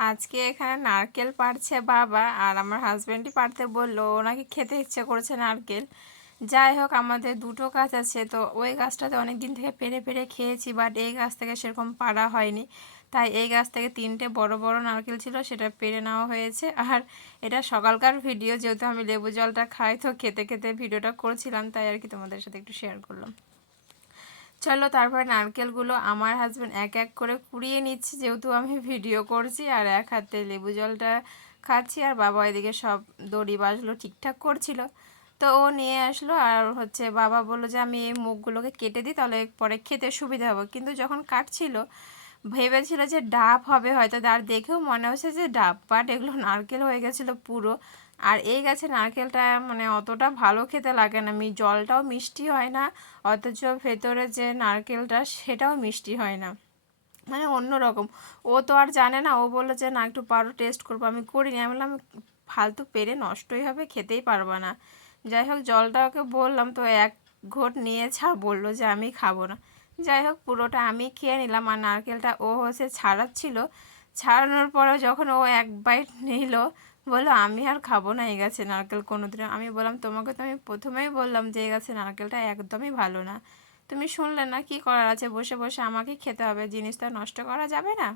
আজকে এখানে নারকেল পাড়ছে বাবা, আর আমার হাজব্যান্ডই পাড়তে বললো, ওনাকে খেতে ইচ্ছে করছে নারকেল। যাই হোক, আমাদের দুটো গাছ আছে, তো ওই গাছটাতে অনেক দিন থেকে পেরে পেরে খেয়েছি, বাট এই গাছ থেকে সেরকম পাড়া হয়নি। তাই এই গাছ থেকে 3টে বড় বড় নারকেল ছিল, সেটা পেরে নেওয়া হয়েছে। আর এটা সকালকার ভিডিও, যেহেতু আমি লেবু জলটা খাই, তো খেতে খেতে ভিডিওটা করছিলাম, তাই আর কি তোমাদের সাথে একটু শেয়ার করলাম। চলো, তারপরে নারকেলগুলো আমার হাজব্যান্ড এক এক করে কুড়িয়ে নিচ্ছে, যেহেতু আমি ভিডিও করছি, আর এক হাতে লেবু জলটা খাচ্ছি, আর বাবা এদিকে সব দড়ি বাজলো ঠিকঠাক করছিল। তো ও নিয়ে আসলো, আর বাবা বললো যে আমি এই মুখগুলোকে কেটে দিই, তাহলে পরে খেতে সুবিধা হবে। কিন্তু যখন কাটছিল ভেবেছিল যে ডাব হবে হয়তো, আর দেখেও মনে হচ্ছে যে ডাব, বাট এগুলো নারকেল হয়ে গেছিলো পুরো। আর এই গাছের নারকেলটা মানে অতটা ভালো খেতে লাগে না, জলটাও মিষ্টি হয় না, অথচ ভেতরে যে নারকেলটা সেটাও মিষ্টি হয় না, মানে অন্যরকম। ও তো আর জানে না, ও বললো যে না একটু পারো টেস্ট করবো, আমি করিনি। আমি বললাম ফালতু পেরে নষ্টই হবে, খেতেই পারবা না। যাই হোক, জলটা ওকে বললাম, তো এক ঘোট নিয়েছে আর বললো যে আমি খাবো না। যাই হোক, পুরোটা আমি খেয়ে নিলাম, আর নারকেলটা ও ছাড়াচ্ছিল। ছাড়ানোর পরে যখন ও এক বাইট নিল, বললো আমি আর খাবো না এই গাছে নারকেল কোনোদিনও। আমি বললাম তোমাকে তো আমি প্রথমেই বললাম যে এই গাছে নারকেলটা একদমই ভালো না, তুমি শুনলে না, কি করার আছে, বসে বসে আমাকেই খেতে হবে, জিনিসটা নষ্ট করা যাবে না।